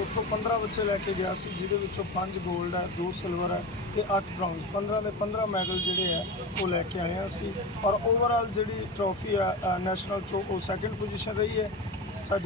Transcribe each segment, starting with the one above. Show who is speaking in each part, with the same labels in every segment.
Speaker 1: ਉੱਥੋਂ 15 ਬੱਚੇ ਲੈ ਕੇ ਗਿਆ ਸੀ, ਜਿਹਦੇ ਵਿੱਚੋਂ 5 골ਡ ਹੈ, 2 ਸਿਲਵਰ ਹੈ ਤੇ 8 ਬ੍ਰੌਂਜ਼। 15 ਦੇ 15 ਮੈਡਲ ਜਿਹੜੇ ਹੈ ਉਹ ਲੈ ਕੇ ਆਏ ਹਾਂ ਅਸੀਂ। ਔਰ ਓਵਰਆਲ ਜਿਹੜੀ ਟਰੋਫੀ ਆ ਨੈਸ਼ਨਲ 'ਚੋਂ ਉਹ ਸੈਕਿੰਡ ਪੋਜੀਸ਼ਨ ਰਹੀ ਹੈ ਸਾਡੀ।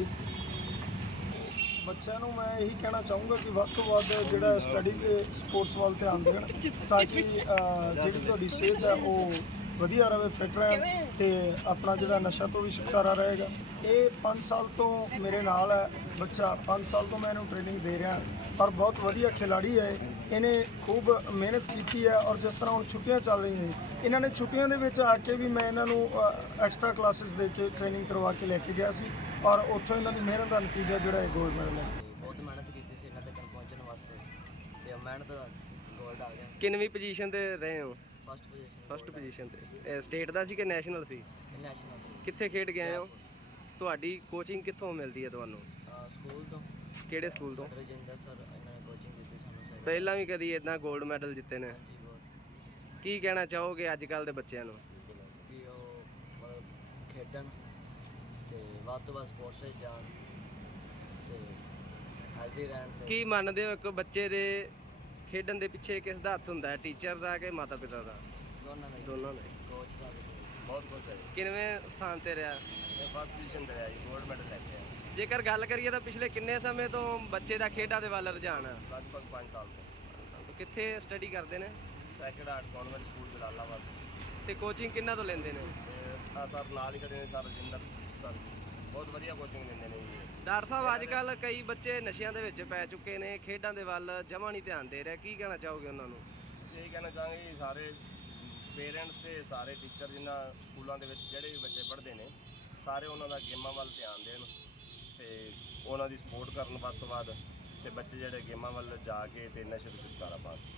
Speaker 1: ਬੱਚਿਆਂ ਨੂੰ ਮੈਂ ਇਹੀ ਕਹਿਣਾ ਚਾਹੂੰਗਾ ਕਿ ਵੱਧ ਤੋਂ ਵੱਧ ਜਿਹੜਾ ਸਟੱਡੀ ਤੇ ਸਪੋਰਟਸ ਵੱਲ ਧਿਆਨ ਦੇਣ, ਤਾਂ ਕਿ ਜਿਹੜੀ ਤੁਹਾਡੀ ਸਿਹਤ ਹੈ ਉਹ ਵਧੀਆ ਰਹੇ, ਫਿਟ ਰਹਿਣ ਤੇ ਆਪਣਾ ਜਿਹੜਾ ਨਸ਼ਾ ਤੋਂ ਵੀ ਛੁਟਕਾਰਾ ਰਹੇਗਾ। ਇਹ 5 ਸਾਲ ਤੋਂ ਮੇਰੇ ਨਾਲ ਹੈ ਬੱਚਾ, 5 ਸਾਲ ਤੋਂ ਮੈਂ ਇਹਨੂੰ ਟ੍ਰੇਨਿੰਗ ਦੇ ਰਿਹਾ, ਪਰ ਬਹੁਤ ਵਧੀਆ ਖਿਡਾਰੀ ਹੈ। ਇਹਨੇ ਖੂਬ ਮਿਹਨਤ ਕੀਤੀ ਹੈ। ਔਰ ਜਿਸ ਤਰ੍ਹਾਂ ਹੁਣ ਛੁੱਟੀਆਂ ਚੱਲ ਰਹੀਆਂ ਨੇ, ਇਹਨਾਂ ਨੇ ਛੁੱਟੀਆਂ ਦੇ ਵਿੱਚ ਆ ਕੇ ਵੀ ਮੈਂ ਇਹਨਾਂ ਨੂੰ ਐਕਸਟਰਾ ਕਲਾਸਿਸ ਦੇ ਕੇ ਟ੍ਰੇਨਿੰਗ ਕਰਵਾ ਕੇ ਲੈ ਕੇ ਗਿਆ ਸੀ, ਔਰ ਉੱਥੋਂ ਇਹਨਾਂ ਦੀ ਮਿਹਨਤ ਦਾ ਨਤੀਜਾ ਜਿਹੜਾ ਇਹ 골ਡ ਮੈਡਲ ਹੈ।
Speaker 2: ਬਹੁਤ ਮਿਹਨਤ ਕੀਤੀ ਸੀ ਇਹਨਾਂ ਤੱਕ ਪਹੁੰਚਣ ਵਾਸਤੇ ਤੇ ਮਿਹਨਤ ਦਾ 골ਡ ਆ ਗਿਆ।
Speaker 3: ਕਿੰਨਵੀਂ ਪੋਜੀਸ਼ਨ ਤੇ ਰਹੇ ਹੋ?
Speaker 2: ਫਸਟ
Speaker 3: ਪੋਜੀਸ਼ਨ ਤੇ। ਸਟੇਟ ਦਾ ਸੀ ਕਿ ਨੈਸ਼ਨਲ ਸੀ?
Speaker 2: ਨੈਸ਼ਨਲ ਸੀ।
Speaker 3: ਕਿੱਥੇ ਖੇਡ ਕੇ ਆਏ ਹੋ? ਤੁਹਾਡੀ ਕੋਚਿੰਗ ਕਿੱਥੋਂ ਮਿਲਦੀ ਹੈ ਤੁਹਾਨੂੰ?
Speaker 2: ਸਕੂਲ ਤੋਂ।
Speaker 3: ਕਿਹੜੇ ਸਕੂਲ ਤੋਂ?
Speaker 2: ਰਜਿੰਦਰ ਸਰ ਇਹਨਾਂ ਨੇ ਕੋਚਿੰਗ ਦਿੱਤੀ ਸਾਨੂੰ ਸਾਈਡ।
Speaker 3: ਪਹਿਲਾਂ ਵੀ ਕਦੀ ਇਦਾਂ 골ਡ ਮੈਡਲ ਜਿੱਤੇ ਨੇ?
Speaker 2: ਹਾਂਜੀ ਬਹੁਤ।
Speaker 3: ਕੀ ਕਹਿਣਾ ਚਾਹੋਗੇ ਅੱਜ ਕੱਲ੍ਹ ਦੇ ਬੱਚਿਆਂ ਨੂੰ?
Speaker 2: ਕਿ ਉਹ ਮਤਲਬ ਖੇਡਣ ਤੇ ਵੱਧ ਤੋਂ ਵੱਧ ਸਪੋਰਟਸ ਵਿੱਚ ਜਾਣ ਤੇ ਹੈਲਦੀ ਰਹਿਣ। ਤੇ
Speaker 3: ਕੀ ਮੰਨਦੇ ਹੋ, ਇੱਕ ਬੱਚੇ ਦੇ ਖੇਡਣ ਦੇ ਪਿੱਛੇ ਕਿਸ ਦਾ ਹੱਥ ਹੁੰਦਾ ਹੈ, ਟੀਚਰ ਦਾ ਕਿ ਮਾਤਾ ਪਿਤਾ ਦਾ? ਦੋਨਾਂ ਦਾ।
Speaker 2: ਕੋਚ ਦਾ ਵੀ
Speaker 4: ਬਹੁਤ ਕੁਛ ਹੈ ਜੀ।
Speaker 3: ਕਿੰਨਵੇਂ ਸਥਾਨ ਤੇ ਰਿਹਾ?
Speaker 4: ਇਹ ਫਸਟ ਪੋਜੀਸ਼ਨ ਤੇ ਰਿਹਾ ਜੀ, 골ਡ ਮੈਡਲ ਲੈ ਕੇ ਆਇਆ
Speaker 3: ਜੇਕਰ ਗੱਲ ਕਰੀਏ ਤਾਂ ਪਿਛਲੇ ਕਿੰਨੇ ਸਮੇਂ ਤੋਂ ਬੱਚੇ ਦਾ ਖੇਡਾਂ ਦੇ ਵੱਲ ਰੁਝਾਨ ਹੈ?
Speaker 4: ਲਗਭਗ 5 ਸਾਲ ਤੋਂ।
Speaker 3: ਕਿੱਥੇ ਸਟੱਡੀ ਕਰਦੇ ਨੇ?
Speaker 4: Sacred heart convent school Jalalabad.
Speaker 3: ਤੇ ਕੋਚਿੰਗ ਕਿੰਨਾ ਤੋਂ ਲੈਂਦੇ ਨੇ?
Speaker 4: ਤੇ ਸਰ ਨਾਲ ਹੀ ਖੜੇ ਨੇ ਸਰ ਰਜਿੰਦਰ ਸਰ, ਬਹੁਤ ਵਧੀਆ ਕੋਚਿੰਗ ਦਿੰਦੇ ਨੇ ਜੀ।
Speaker 3: ਡਾਕਟਰ ਸਾਹਿਬ, ਅੱਜ ਕੱਲ੍ਹ ਕਈ ਬੱਚੇ ਨਸ਼ਿਆਂ ਦੇ ਵਿੱਚ ਪੈ ਚੁੱਕੇ ਨੇ, ਖੇਡਾਂ ਦੇ ਵੱਲ ਜਮਾਂ ਨਹੀਂ ਧਿਆਨ ਦੇ ਰਿਹਾ, ਕੀ ਕਹਿਣਾ ਚਾਹੋਗੇ ਉਹਨਾਂ ਨੂੰ?
Speaker 4: ਅਸੀਂ ਇਹ ਕਹਿਣਾ ਚਾਹਾਂਗੇ ਜੀ, ਸਾਰੇ ਪੇਰੈਂਟਸ ਤੇ ਸਾਰੇ ਟੀਚਰ ਜਿਨ੍ਹਾਂ ਸਕੂਲਾਂ ਦੇ ਵਿੱਚ ਜਿਹੜੇ ਵੀ ਬੱਚੇ ਪੜ੍ਹਦੇ ਨੇ, ਸਾਰੇ ਉਹਨਾਂ ਦਾ ਗੇਮਾਂ ਵੱਲ ਧਿਆਨ ਦੇਣ ਤੇ ਉਹਨਾਂ ਦੀ ਸਪੋਰਟ ਕਰਨ ਵੱਧ ਤੋਂ ਵੱਧ, ਤੇ ਬੱਚੇ ਜਿਹੜੇ ਗੇਮਾਂ ਵੱਲ ਜਾ ਕੇ ਤੇ ਨਸ਼ੇ ਤੋਂ ਛੁਟਕਾਰਾ ਪਾਉਣ।